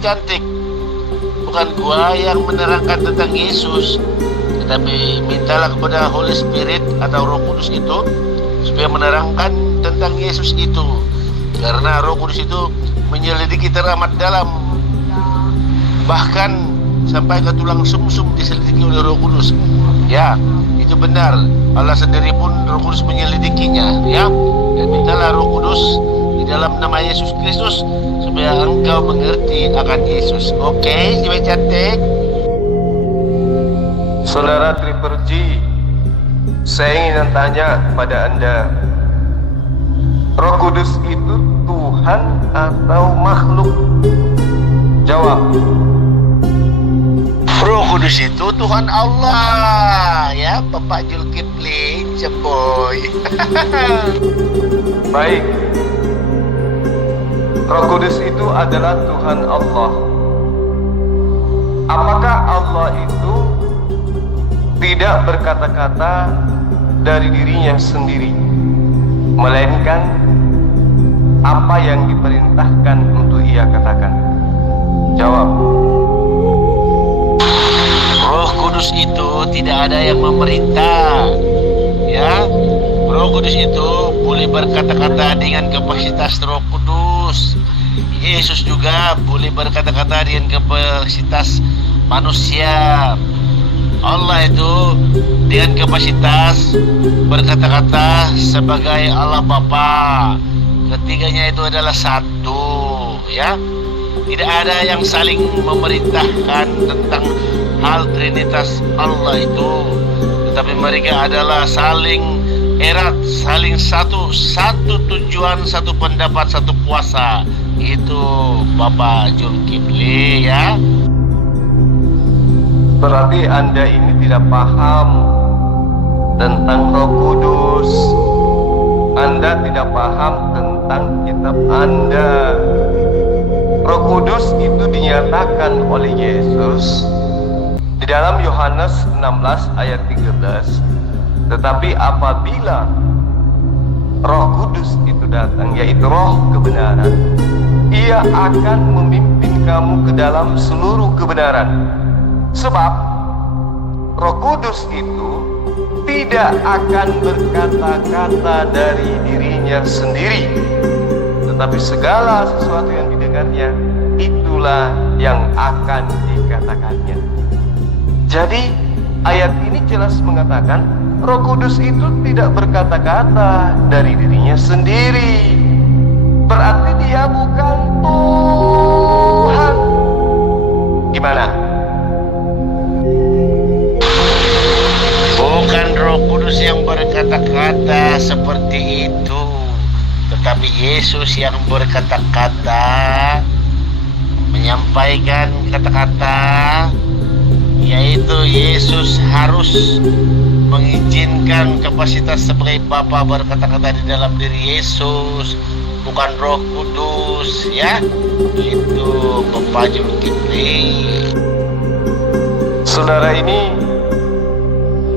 cewek cantik. Bukan gua yang menerangkan tentang Yesus, tetapi mintalah kepada Holy Spirit atau Roh Kudus itu supaya menerangkan tentang Yesus itu. Karena Roh Kudus itu menyelidiki teramat dalam, bahkan sampai ke tulang sumsum diselidiki oleh Roh Kudus. Ya, itu benar. Allah sendiri pun Roh Kudus menyelidikinya. Ya, dan mintalah Roh Kudus di dalam nama Yesus Kristus supaya engkau mengerti akan Yesus. Oke, cewek cantik. Saudara Triperji, saya ingin tanya kepada Anda, Roh Kudus itu Tuhan atau makhluk? Jawab. Roh Kudus itu Tuhan Allah, ya Bapak Zulkifli, ceboy. Baik. Roh Kudus itu adalah Tuhan Allah. Apakah Allah itu tidak berkata-kata dari dirinya sendiri, melainkan apa yang diperintahkan untuk ia katakan? Jawab. Roh Kudus itu tidak ada yang memerintah, ya. Roh Kudus itu boleh berkata-kata dengan kapasitas Roh Kudus. Yesus juga boleh berkata-kata dengan kapasitas manusia. Allah itu dengan kapasitas berkata-kata sebagai Allah Bapa. Ketiganya itu adalah satu, ya. Tidak ada yang saling memerintahkan tentang hal Trinitas Allah itu, tetapi mereka adalah saling erat, saling satu tujuan, satu pendapat, satu kuasa. Itu Bapak Zulkifli, ya. Berarti Anda ini tidak paham tentang Roh Kudus. Anda tidak paham tentang kitab Anda. Roh Kudus itu dinyatakan oleh Yesus di dalam Yohanes 16 ayat 13. Tetapi apabila Roh Kudus itu datang, yaitu Roh kebenaran, Ia akan memimpin kamu ke dalam seluruh kebenaran. Sebab Roh Kudus itu tidak akan berkata-kata dari dirinya sendiri, tetapi segala sesuatu yang didengarnya, itulah yang akan dikatakannya. Jadi ayat ini jelas mengatakan Roh Kudus itu tidak berkata-kata dari dirinya sendiri. Berarti dia bukan Tuhan. Gimana? Bukan Roh Kudus yang berkata-kata seperti itu, tetapi Yesus yang berkata-kata, menyampaikan kata-kata, yaitu Yesus harus mengizinkan kapasitas sebagai Bapa berkata-kata di dalam diri Yesus, bukan Roh Kudus, ya. Itu Bapak Zulkifli. Saudara ini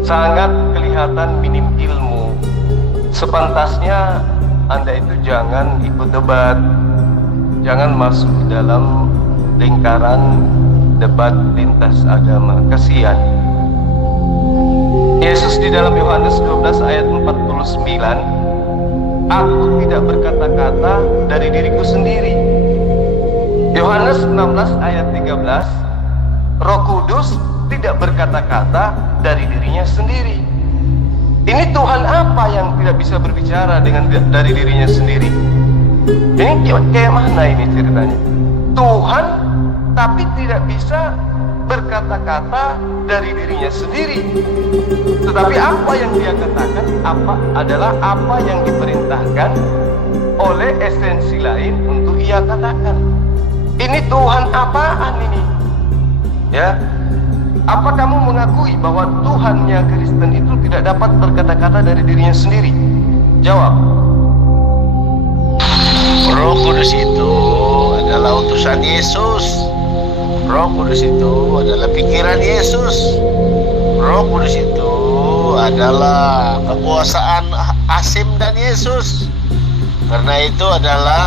sangat kelihatan minim ilmu. Sepantasnya Anda itu jangan ikut debat, jangan masuk di dalam lingkaran debat lintas agama. Kasihan. Yesus di dalam Yohanes 12 ayat 49, Aku tidak berkata-kata dari diriku sendiri. Yohanes 16 ayat 13, Roh Kudus tidak berkata-kata dari dirinya sendiri. Ini Tuhan apa yang tidak bisa berbicara dari dirinya sendiri? Ini kayak mana ini ceritanya? Tuhan tapi tidak bisa berkata-kata dari dirinya sendiri. Tetapi apa yang dia katakan adalah apa yang diperintahkan oleh esensi lain untuk ia katakan. Ini Tuhan apaan ini? Ya. Apa kamu mengakui bahwa Tuhannya Kristen itu tidak dapat berkata-kata dari dirinya sendiri? Jawab. Roh Kudus itu adalah utusan Yesus. Roh Kudus itu adalah pikiran Yesus. Roh Kudus itu adalah kekuasaan Asim dan Yesus. Karena itu adalah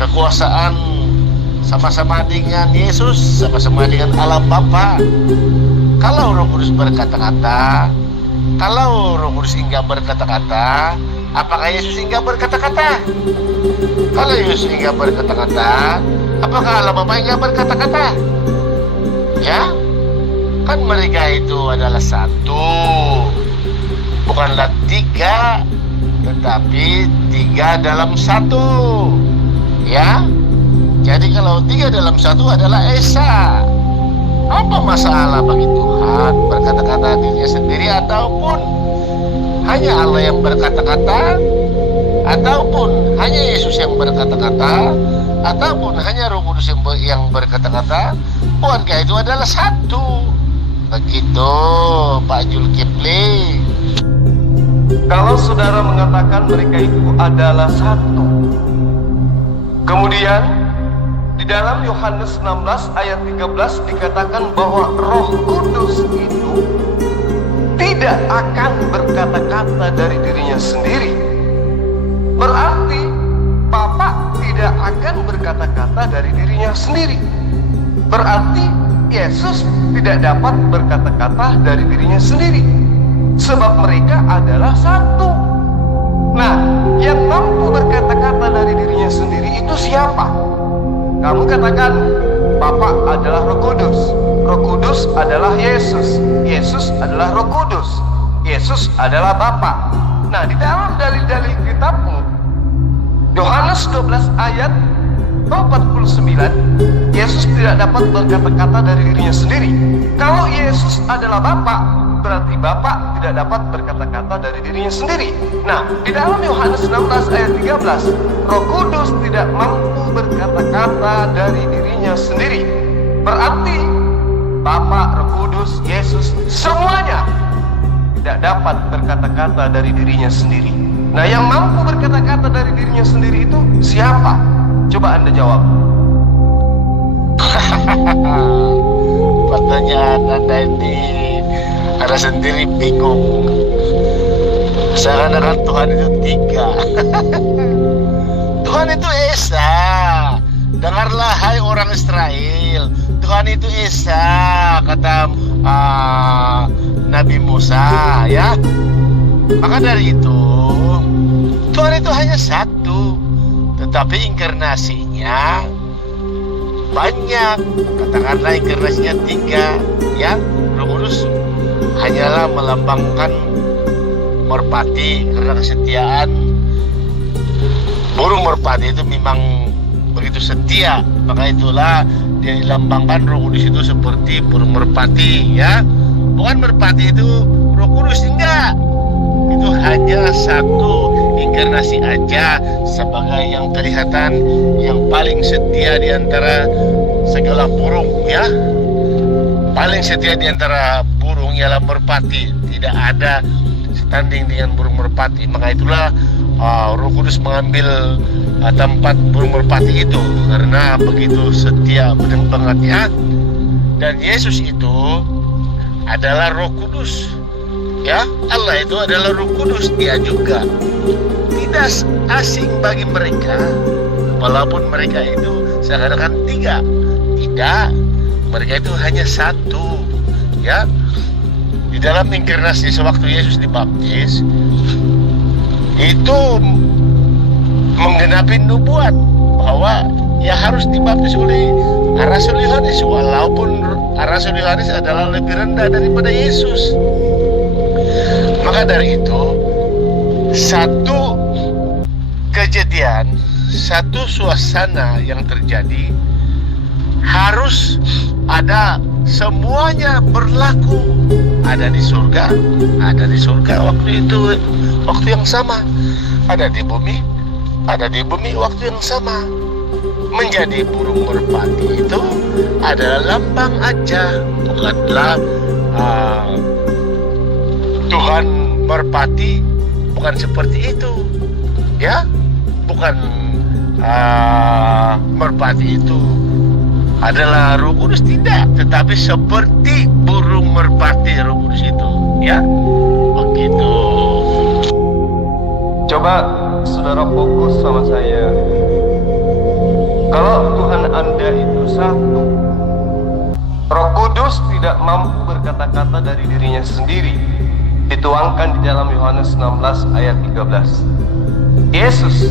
kekuasaan sama-sama dengan Yesus, sama-sama dengan Allah Bapa. Kalau Roh Kudus berkata-kata, kalau Roh Kudus enggak berkata-kata, apakah Yesus enggak berkata-kata? Kalau Yesus enggak berkata-kata, apakah Allah Bapa enggak berkata-kata? Ya, kan mereka itu adalah satu, bukanlah tiga, tetapi tiga dalam satu. Ya, jadi kalau tiga dalam satu adalah Esa. Apa masalah bagi Tuhan berkata-kata dirinya sendiri, ataupun hanya Allah yang berkata-kata, ataupun hanya Yesus yang berkata-kata, ataupun hanya Roh Kudus yang berkata-kata? Bukankah itu adalah satu? Begitu Pak Zulkifli. Kalau saudara mengatakan mereka itu adalah satu, kemudian di dalam Yohanes 16 ayat 13 dikatakan bahwa Roh Kudus itu tidak akan berkata-kata dari dirinya sendiri. Berarti Bapa tidak akan berkata-kata dari dirinya sendiri. Berarti Yesus tidak dapat berkata-kata dari dirinya sendiri, sebab mereka adalah satu. Nah, yang mampu berkata-kata dari dirinya sendiri itu siapa? Kamu katakan Bapa adalah Roh Kudus, Roh Kudus adalah Yesus, Yesus adalah Roh Kudus, Yesus adalah Bapa. Nah, di dalam dalil-dalil kitabmu, Yohanes 12 ayat 49, Yesus tidak dapat berkata-kata dari dirinya sendiri. Kalau Yesus adalah Bapa, berarti Bapa tidak dapat berkata-kata dari dirinya sendiri. Nah, di dalam Yohanes 16 ayat 13, Roh Kudus tidak mampu berkata-kata dari dirinya sendiri. Berarti Bapa, Roh Kudus, Yesus, semuanya tidak dapat berkata-kata dari dirinya sendiri. Nah, yang mampu berkata-kata dari dirinya sendiri itu siapa? Coba Anda jawab. Pertanyaan Anda ini Anda sendiri bingung. Seakan-akan Tuhan itu tiga. Tuhan itu Esa. Dengarlah hai orang Israel, Tuhan itu Esa, kata Nabi Musa, ya. Maka dari itu Tuhan itu hanya satu, tetapi inkarnasinya banyak. Katakanlah inkarnasinya tiga, ya. Roh Kudus hanyalah melambangkan merpati karena kesetiaan. Burung merpati itu memang begitu setia, maka itulah dia dilambangkan Roh Kudus itu seperti burung merpati, ya. Bukan merpati itu Roh Kudus, enggak. Itu hanya satu inkarnasi aja, sebagai yang kelihatan yang paling setia di antara segala burung, ya. Paling setia di antara burung ialah merpati, tidak ada setanding dengan burung merpati. Maka itulah Roh Kudus mengambil tempat burung merpati itu karena begitu setia banget, ya. Dan Yesus itu adalah Roh Kudus, ya. Allah itu adalah Roh Kudus, dia juga tidak asing bagi mereka, walaupun mereka itu seakan-akan tiga. Tidak, mereka itu hanya satu, ya. Di dalam inkarnasi sewaktu Yesus dibaptis itu menggenapi nubuat bahwa ya harus dibaptis oleh Rasul Yohanes, walaupun Rasul Yohanes adalah lebih rendah daripada Yesus. Maka dari itu satu kejadian, satu suasana yang terjadi harus ada, semuanya berlaku. Ada di surga waktu itu, waktu yang sama. Ada di bumi waktu yang sama. Menjadi burung merpati itu adalah lambang aja, bukanlah Tuhan merpati, bukan seperti itu, ya. Bukan merpati itu adalah Roh Kudus, tidak, tetapi seperti burung merpati Roh Kudus itu, ya. Begitu. Coba saudara fokus sama saya. Kalau Tuhan Anda dia itu satu. Roh Kudus tidak mampu berkata-kata dari dirinya sendiri, dituangkan di dalam Yohanes 16 ayat 13. Yesus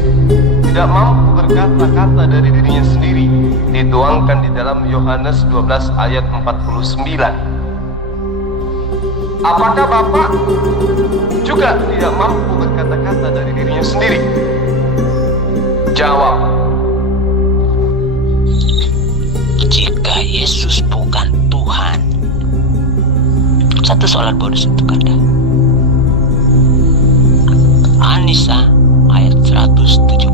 tidak mampu berkata-kata dari dirinya sendiri, dituangkan di dalam Yohanes 12 ayat 49. Apakah Bapa juga tidak mampu berkata-kata dari dirinya sendiri? Jawab. Jika Yesus bukan Tuhan, satu soalan bonus untuk Anda. Anisa ayat 172.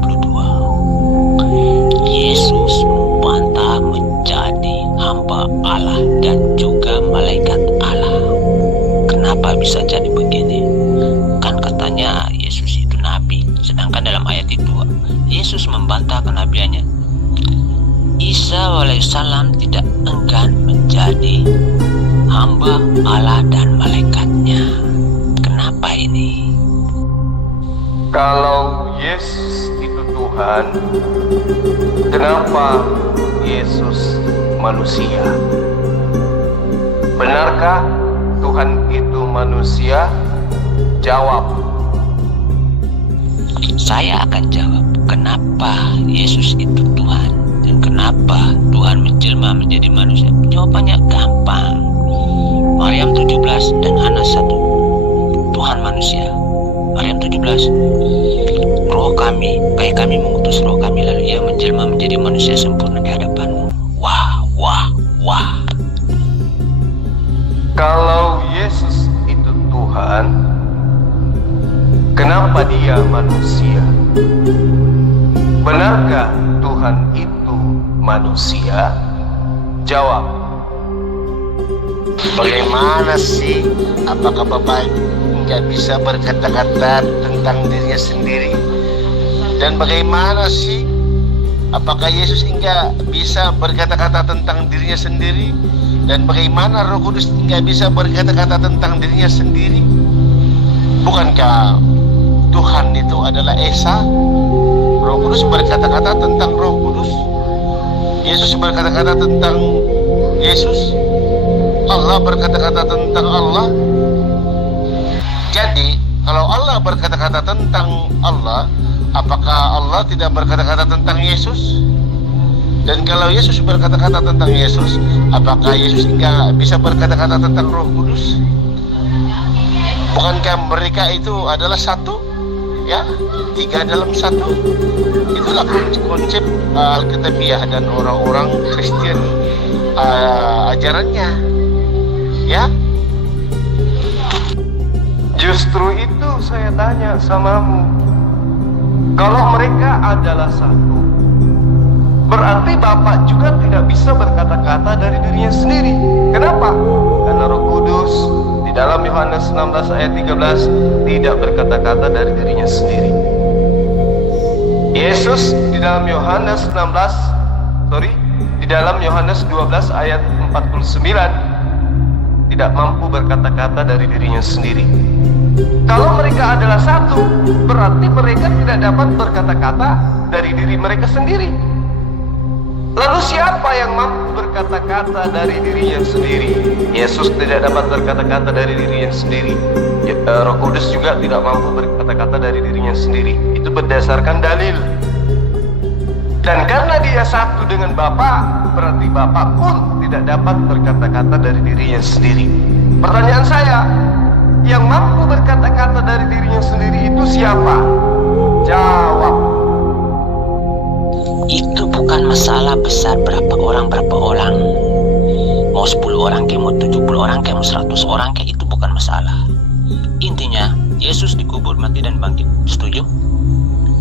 Yesus membantah menjadi hamba Allah dan juga malaikat Allah. Kenapa bisa jadi begini? Kan katanya Yesus itu nabi, sedangkan dalam ayat itu Yesus membantah kenabiannya. Isa alaihissalam tidak enggan menjadi hamba Allah dan malaikatnya. Kenapa ini? Kalau Yesus itu Tuhan, kenapa Yesus manusia? Benarkah Tuhan itu manusia? Jawab. Saya akan jawab, kenapa Yesus itu Tuhan dan kenapa Tuhan menjelma menjadi manusia. Jawabannya gampang. Maryam 17 dan Anas 1. Tuhan manusia. Maryam 17. Roh kami, kayak kami mengutus roh kami, lalu ia menjelma menjadi manusia sempurna di hadapanmu. Wah, wah, wah. Kalau Yesus itu Tuhan, kenapa dia manusia? Benarkah Tuhan itu manusia? Jawab. Bagaimana sih? Apakah Bapak nggak bisa berkata-kata tentang dirinya sendiri? Dan bagaimana sih? Apakah Yesus nggak bisa berkata-kata tentang dirinya sendiri? Dan bagaimana Roh Kudus nggak bisa berkata-kata tentang dirinya sendiri? Bukankah Tuhan itu adalah Esa? Roh Kudus berkata-kata tentang Roh Kudus. Yesus berkata-kata tentang Yesus. Allah berkata-kata tentang Allah. Jadi, kalau Allah berkata-kata tentang Allah, apakah Allah tidak berkata-kata tentang Yesus? Dan kalau Yesus berkata-kata tentang Yesus, apakah Yesus enggak bisa berkata-kata tentang Roh Kudus? Bukankah mereka itu adalah satu? Ya, tiga dalam satu. Itulah konsep Alkitabiah dan orang-orang Kristen ajarannya. Ya, Justru itu saya tanya samamu. Kalau mereka adalah satu, berarti Bapa juga tidak bisa berkata-kata dari dirinya sendiri. Kenapa? Karena Roh Kudus di dalam Yohanes 16 ayat 13 tidak berkata-kata dari dirinya sendiri. Yesus di dalam Yohanes 12 ayat 49 tidak mampu berkata-kata dari dirinya sendiri. Kalau mereka adalah satu, berarti mereka tidak dapat berkata-kata dari diri mereka sendiri. Lalu siapa yang mampu berkata-kata dari dirinya sendiri? Yesus tidak dapat berkata-kata dari dirinya sendiri. Roh Kudus juga tidak mampu berkata-kata dari dirinya sendiri. Itu berdasarkan dalil. Dan karena dia satu dengan Bapa, berarti Bapa pun tidak dapat berkata-kata dari dirinya sendiri. Pertanyaan saya, yang mampu berkata-kata dari dirinya sendiri itu siapa? Jawab. Itu bukan masalah besar berapa orang. Mau 10 orang kayak, mau 70 orang kayak, mau 100 orang kayak, itu bukan masalah. Intinya, Yesus dikubur, mati dan bangkit. Setuju?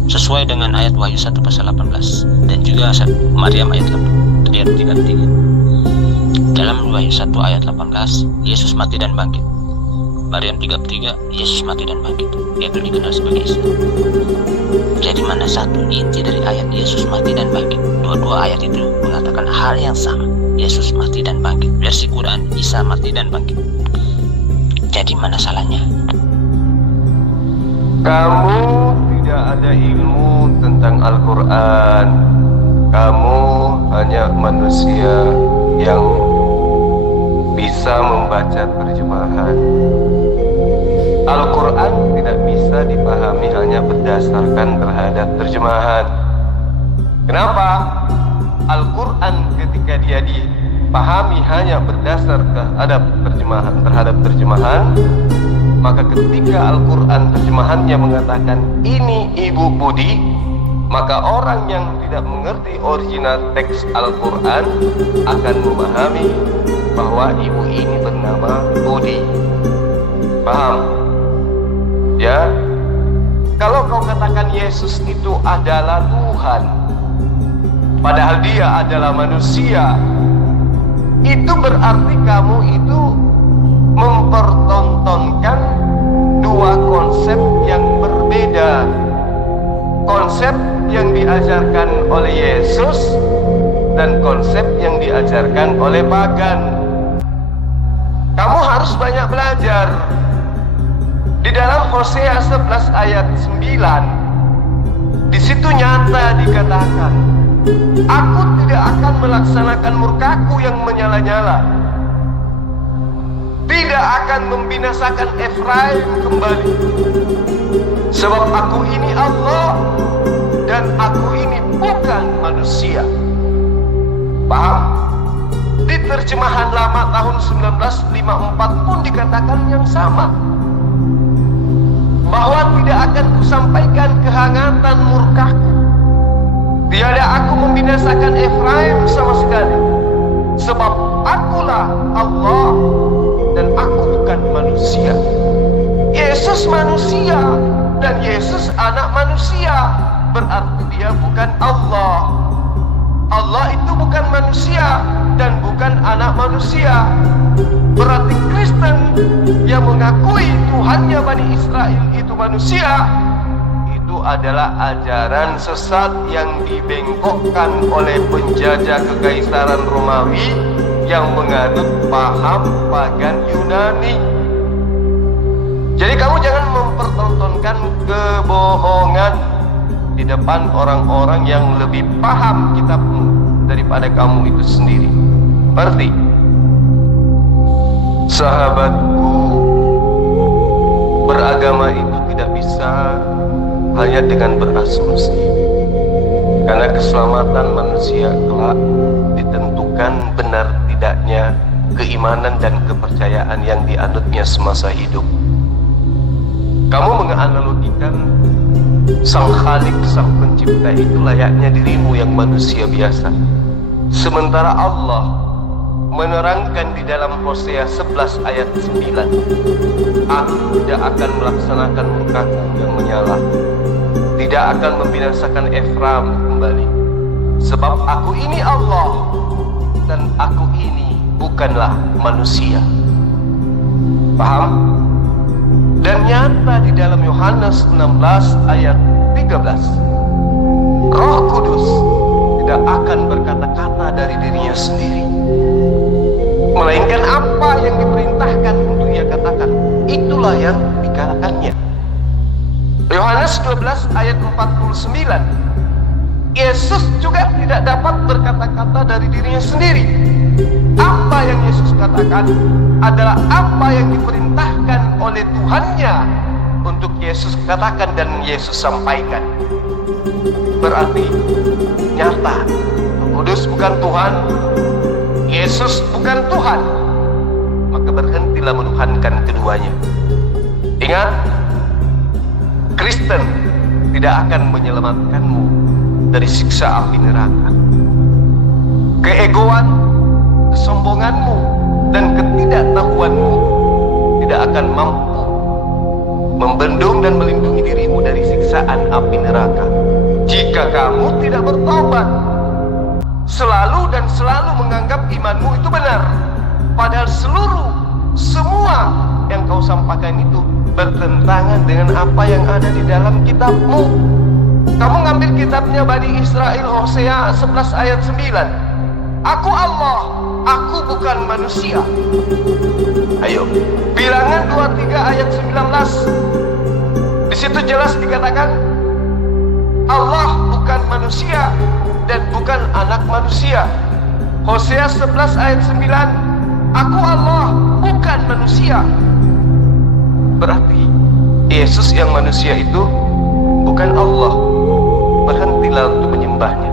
Sesuai dengan ayat Wahyu 1 pasal 18 dan juga Maryam ayat 33. Dalam Wahyu 1 ayat 18, Yesus mati dan bangkit. Maryam 33, Yesus mati dan bangkit, yaitu dikenal sebagai Isa. Jadi mana satu inti dari ayat Yesus mati dan bangkit? Dua-dua ayat itu mengatakan hal yang sama. Yesus mati dan bangkit. Versi Quran, Isa mati dan bangkit. Jadi mana salahnya? Kamu tidak ada ilmu tentang Al-Quran. Kamu hanya banyak manusia yang bisa membaca terjemahan. Al-Quran tidak bisa dipahami hanya berdasarkan terhadap terjemahan. Kenapa? Al-Quran ketika dia dipahami hanya berdasar terhadap terjemahan, maka ketika Al-Quran terjemahannya mengatakan ini Ibu Budi, maka orang yang tidak mengerti original teks Al-Quran akan memahami bahwa ibu ini bernama Budi. Paham? Ya? Kalau kau katakan Yesus itu adalah Tuhan, padahal dia adalah manusia, itu berarti kamu itu mempertontonkan dua konsep yang berbeda. Konsep yang diajarkan oleh Yesus dan konsep yang diajarkan oleh pagan. Kamu harus banyak belajar. Di dalam Hosea 11 ayat 9, di situ nyata dikatakan, aku tidak akan melaksanakan murkaku yang menyala-nyala, tidak akan membinasakan Efraim kembali, sebab aku ini Allah dan aku ini bukan manusia. Paham? Di terjemahan lama tahun 1954 pun dikatakan yang sama, bahwa tidak akan kusampaikan kehangatan murkaku, tiada aku membinasakan Efraim sama sekali, sebab akulah Allah dan aku bukan manusia. Yesus manusia dan Yesus anak manusia, berarti dia bukan Allah. Allah itu bukan manusia dan bukan anak manusia. Berarti Kristen yang mengakui Tuhannya Bani Israel itu manusia, itu adalah ajaran sesat yang dibengkokkan oleh penjajah kekaisaran Romawi yang menganut paham pagan Yunani. Jadi kamu jangan mempertontonkan kebohongan di depan orang-orang yang lebih paham kitabmu daripada kamu itu sendiri. Berarti sahabatku, beragama itu tidak bisa hanya dengan berasumsi, karena keselamatan manusia kelak ditentukan benar tidaknya keimanan dan kepercayaan yang dianutnya semasa hidup. Kamu menganalogikan Sang Khalik, Sang Pencipta itu layaknya dirimu yang manusia biasa, sementara Allah menerangkan di dalam Hosea 11 ayat 9, aku tidak akan melaksanakan murkaku yang menyala, tidak akan membinasakan Efraim kembali, sebab aku ini Allah dan aku ini bukanlah manusia. Paham? Dan nyata di dalam Yohanes 16 ayat 13, Roh Kudus tidak akan berkata-kata dari dirinya sendiri, melainkan apa yang diperintahkan untuk ia katakan, itulah yang dikatakannya. Yohanes 12 ayat 49, Yesus juga tidak dapat berkata-kata dari dirinya sendiri. Apa yang Yesus katakan adalah apa yang diperintahkan oleh Tuhannya untuk Yesus katakan dan Yesus sampaikan. Berarti nyata Kudus bukan Tuhan, Yesus bukan Tuhan, maka berhentilah menuhankan keduanya. Ingat, Kristen tidak akan menyelamatkanmu dari siksa api neraka. Keegoan, kesombonganmu dan ketidaktahuanmu tidak akan mampu membendung dan melindungi dirimu dari siksaan api neraka jika kamu tidak bertobat selalu dan selalu menganggap imanmu itu benar, padahal semua yang kau sampaikan itu bertentangan dengan apa yang ada di dalam kitabmu. Kamu ngambil kitabnya Bani Israel, Hosea 11 ayat 9, aku Allah, aku bukan manusia. Ayo, Bilangan 23 ayat 19, di situ jelas dikatakan Allah bukan bukan manusia dan bukan anak manusia. Hosea 11 ayat 9, aku Allah, bukan manusia. Berarti Yesus yang manusia itu bukan Allah. Berhentilah untuk menyembahnya.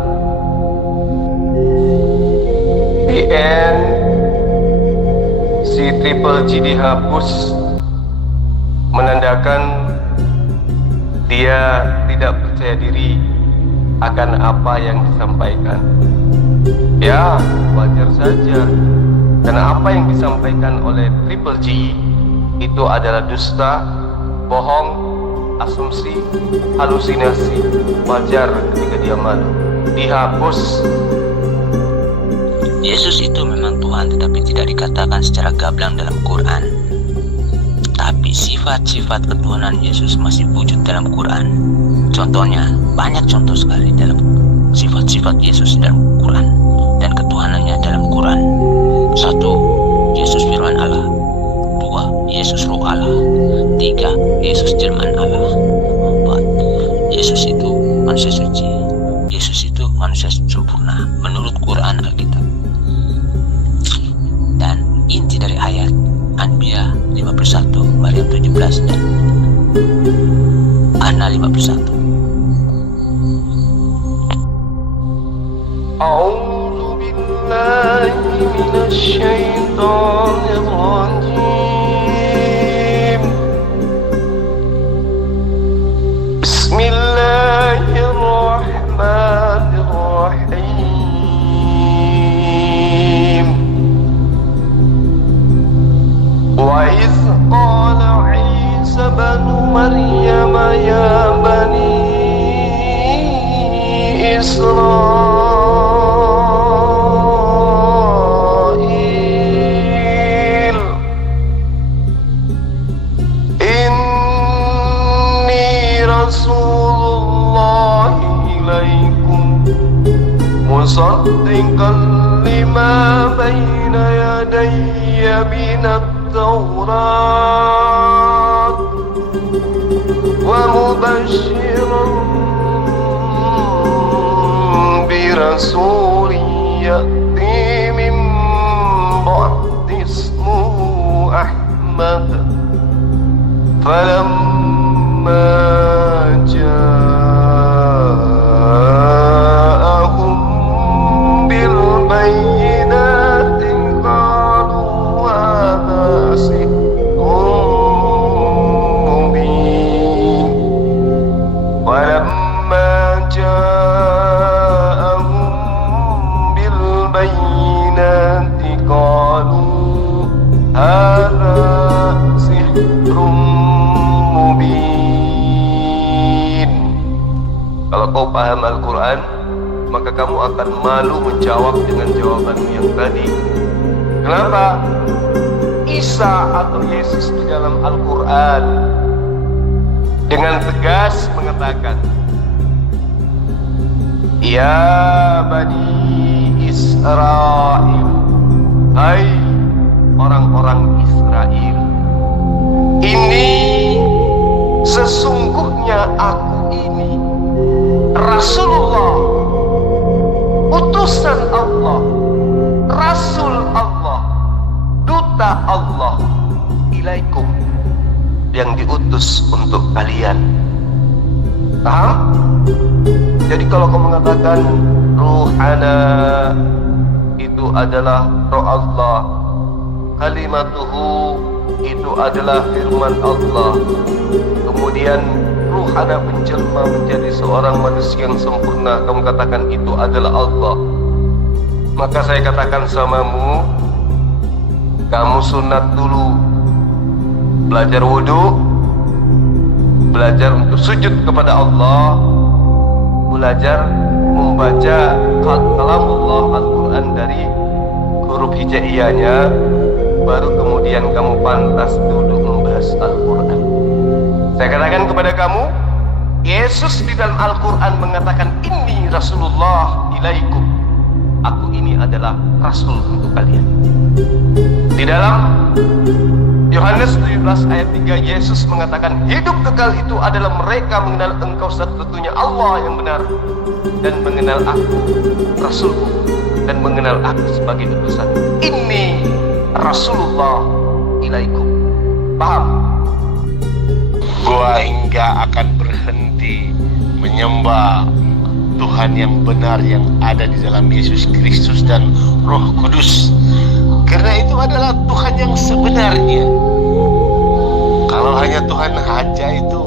The end. Si Triple G dihapus, menandakan dia tidak percaya diri akan apa yang disampaikan. Ya, wajar saja, karena apa yang disampaikan oleh Triple G itu adalah dusta, bohong, asumsi, halusinasi. Wajar ketika dia malu. Dihapus. Yesus itu memang Tuhan, tetapi tidak dikatakan secara gamblang dalam Quran. Tapi sifat-sifat ketuhanan Yesus masih wujud dalam Quran. Contohnya, banyak contoh sekali dalam sifat-sifat Yesus dalam Quran dan ketuhanannya dalam Quran. 1. Yesus firman Allah. 2. Yesus roh Allah. 3. Yesus jelmaan Allah. 4. Yesus itu manusia suci. Yesus itu manusia sempurna menurut Quran Alkitab. Dan inti dari ayat Anbiya 51, Maryam 17 dan Ana 51. A'udzu billahi minasy syaithanir rajim. Bismillahirrahmanirrahim. Wa iz qala Isa ibn Maryam ya bani Israil inni rasulullah ilaikum musaddiqan lima baina yadayya minat Taurat wa mubashiran birasuli ya'ti min ba'di ismuhu Ahmad falamma ja'ahum bil bayyinati qalu hadha sihrun mubin walamma ja'ahum bil bayyinati qalu hadha sihrun mubin. Kalau kau paham Al-Quran, maka kamu akan malu menjawab dengan jawabanmu yang tadi. Kenapa? Isa atau Yesus di dalam Al-Quran dengan tegas mengatakan, ya Bani Israel, hai orang-orang Israel, ini sesungguhnya aku ini Rasulullah, utusan Allah, Rasul Allah, duta Allah, ilaikum, yang diutus untuk kalian. Paham? Jadi kalau kau mengatakan ruhana itu adalah roh Allah, kalimatuhu itu adalah firman Allah, kemudian ruhana menjelma menjadi seorang manusia yang sempurna, kamu katakan itu adalah Allah, maka saya katakan samamu, kamu sunat dulu, belajar wudhu, belajar untuk sujud kepada Allah, belajar membaca kalamullah Al-Quran dari huruf hijaiyahnya, baru kemudian kamu pantas duduk membahas Al-Quran. Saya katakan kepada kamu, Yesus di dalam Al-Quran mengatakan, inni Rasulullah ilaikum, aku ini ini adalah rasul untuk kalian. Di dalam Yohanes 17 ayat 3, Yesus mengatakan, hidup kekal itu adalah mereka mengenal engkau satu-satunya Allah yang benar, dan mengenal aku, Rasulku, dan mengenal aku sebagai utusan. Ini Rasulullah ilaikum. Paham? Gua hingga akan berhenti menyembah Tuhan yang benar yang ada di dalam Yesus Kristus dan Roh Kudus, karena itu adalah Tuhan yang sebenarnya. Kalau hanya Tuhan aja itu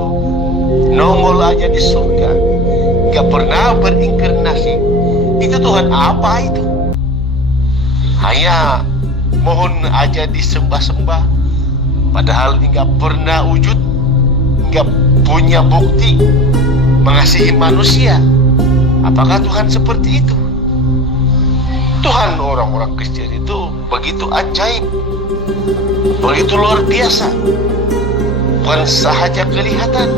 nongol aja di surga, gak pernah berinkarnasi, itu Tuhan apa itu? Hanya mohon aja disembah-sembah, padahal gak pernah wujud, gak punya bukti mengasihi manusia. Apakah Tuhan seperti itu? Tuhan orang-orang Kristen itu begitu ajaib, begitu luar biasa, bukan sahaja kelihatan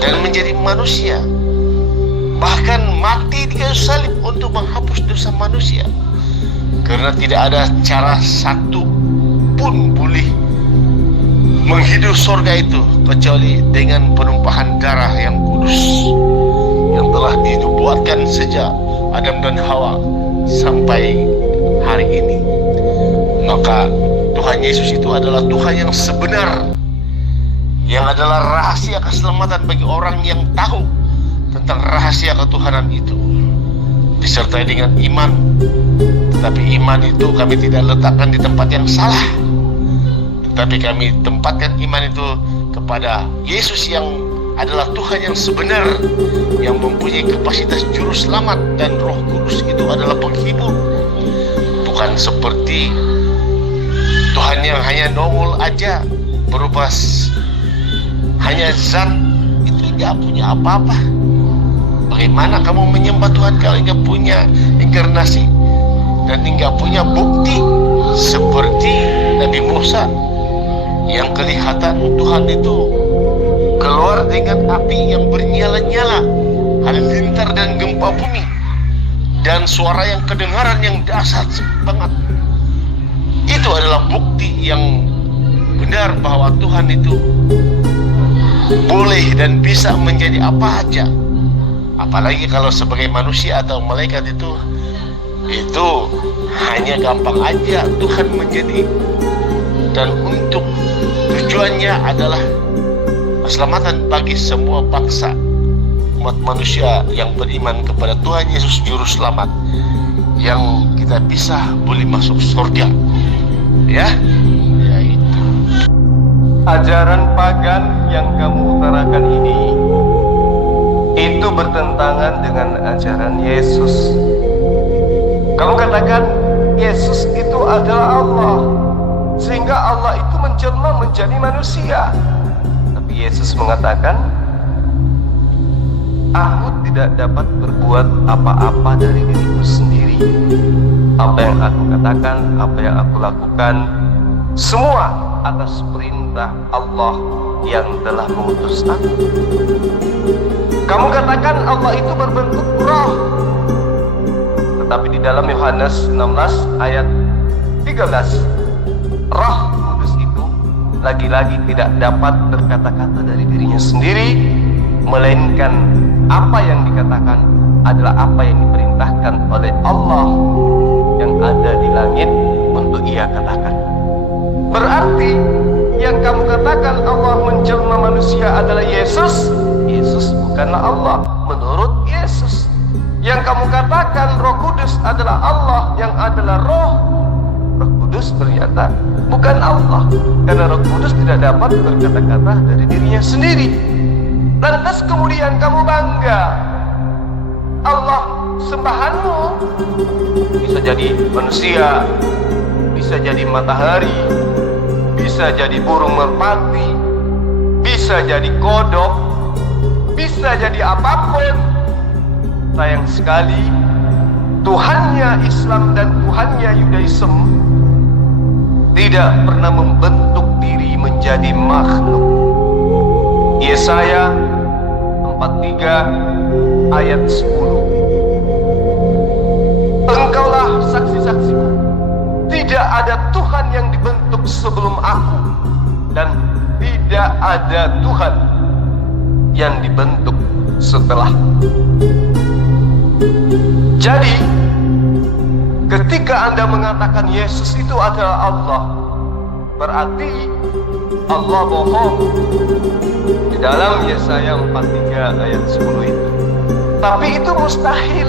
dan menjadi manusia, bahkan mati di kayu salib untuk menghapus dosa manusia, karena tidak ada cara satu pun boleh menghidup surga itu kecuali dengan penumpahan darah yang kudus yang telah dinubuatkan sejak Adam dan Hawa sampai hari ini. Maka Tuhan Yesus itu adalah Tuhan yang sebenar, yang adalah rahasia keselamatan bagi orang yang tahu tentang rahasia ketuhanan itu, disertai dengan iman. Tetapi iman itu kami tidak letakkan di tempat yang salah, tetapi kami tempatkan iman itu kepada Yesus yang adalah Tuhan yang sebenar, yang mempunyai kapasitas juru selamat, dan Roh Kudus itu adalah penghibur. Bukan seperti Tuhan yang hanya nongol aja berupa hanya zat, itu tidak punya apa-apa. Bagaimana kamu menyembah Tuhan kalau tidak punya inkarnasi dan tidak punya bukti seperti Nabi Musa yang kelihatan Tuhan itu keluar dengan api yang bernyala-nyala, halilintar dan gempa bumi, dan suara yang kedengaran yang dahsyat banget. Itu adalah bukti yang benar bahwa Tuhan itu boleh dan bisa menjadi apa aja. Apalagi kalau sebagai manusia atau malaikat itu hanya gampang aja Tuhan menjadi, dan untuk tujuannya adalah keselamatan bagi semua bangsa umat manusia yang beriman kepada Tuhan Yesus Juru Selamat, yang kita bisa boleh masuk surga. Ya itu. Ajaran pagan yang kamu utarakan ini itu bertentangan dengan ajaran Yesus. Kamu katakan Yesus itu adalah Allah, sehingga Allah itu menjelma menjadi manusia. Yesus mengatakan, aku tidak dapat berbuat apa-apa dari diriku sendiri. Apa yang aku katakan, apa yang aku lakukan, semua atas perintah Allah yang telah mengutus aku. Kamu katakan Allah itu berbentuk roh, tetapi di dalam Yohanes 16 ayat 13, Roh Kudus itu lagi-lagi tidak dapat berkata-kata dari dirinya sendiri, melainkan apa yang dikatakan adalah apa yang diperintahkan oleh Allah yang ada di langit untuk ia katakan. Berarti yang kamu katakan Allah menjelma manusia adalah Yesus. Yesus bukanlah Allah menurut Yesus. Yang kamu katakan Roh Kudus adalah Allah yang adalah Roh. Roh Kudus ternyata bukan Allah, karena Roh Kudus tidak dapat berkata-kata dari dirinya sendiri. Lantas kemudian kamu bangga Allah sembahanmu bisa jadi manusia, bisa jadi matahari, bisa jadi burung merpati, bisa jadi kodok, bisa jadi apapun. Sayang sekali Tuhannya Islam dan Tuhannya Yudaism tidak pernah membentuk diri menjadi makhluk. Yesaya 43 ayat 10. Tidak ada Tuhan yang dibentuk sebelum aku, dan tidak ada Tuhan yang dibentuk setelah. Jadi, ketika Anda mengatakan Yesus itu adalah Allah, berarti Allah bohong. Di dalam Yesaya 43 ayat 10 itu. Tapi itu mustahil.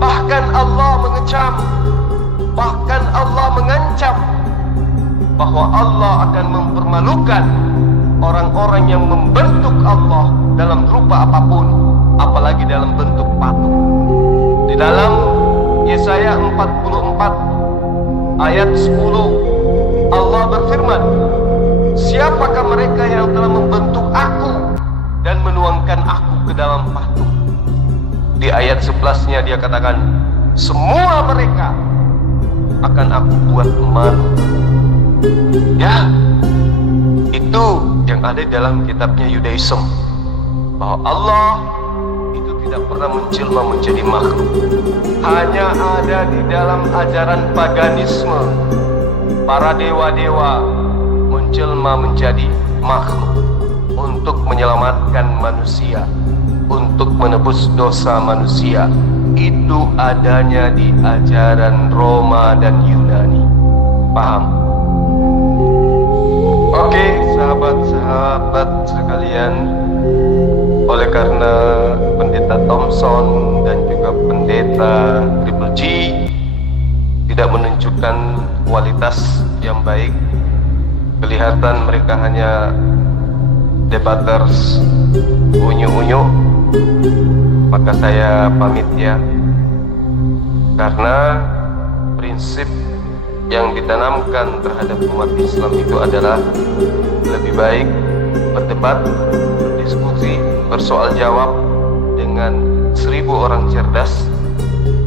Bahkan Allah mengecam, bahkan Allah mengancam bahwa Allah akan mempermalukan orang-orang yang membentuk Allah dalam rupa apapun, apalagi dalam bentuk patung. Di dalam Yesaya 44 ayat 10, Allah berfirman, siapakah mereka yang telah membentuk aku dan menuangkan aku ke dalam patung? Di ayat 11-nya dia katakan, semua mereka akan aku buat malu. Ya, itu yang ada dalam kitabnya Yudaism, bahwa Allah itu tidak pernah menjelma menjadi makhluk. Hanya ada di dalam ajaran paganisme, para dewa-dewa menjelma menjadi makhluk untuk menyelamatkan manusia, untuk menebus dosa manusia. Itu adanya di ajaran Roma dan Yunani. Paham? Oke, sahabat-sahabat sekalian, oleh karena Pendeta Thompson dan juga Pendeta Triple G tidak menunjukkan kualitas yang baik, kelihatan mereka hanya debaters unyu-unyu, maka saya pamit ya. Karena prinsip yang ditanamkan terhadap umat Islam itu adalah lebih baik berdebat, berdiskusi, bersoal jawab dengan 1000 orang cerdas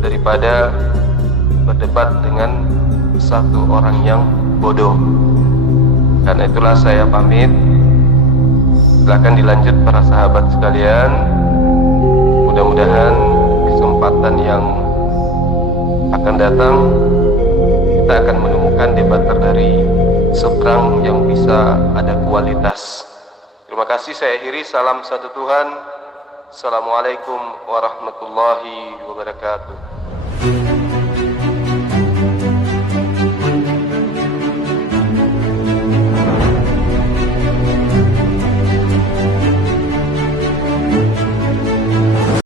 daripada berdebat dengan satu orang yang bodoh. Karena itulah saya pamit. Silakan dilanjut para sahabat sekalian. Mudah-mudahan kesempatan yang akan datang kita akan menemukan debater dari seberang yang bisa ada kualitas. Terima kasih, saya akhiri. Salam satu Tuhan. Assalamualaikum warahmatullahi wabarakatuh.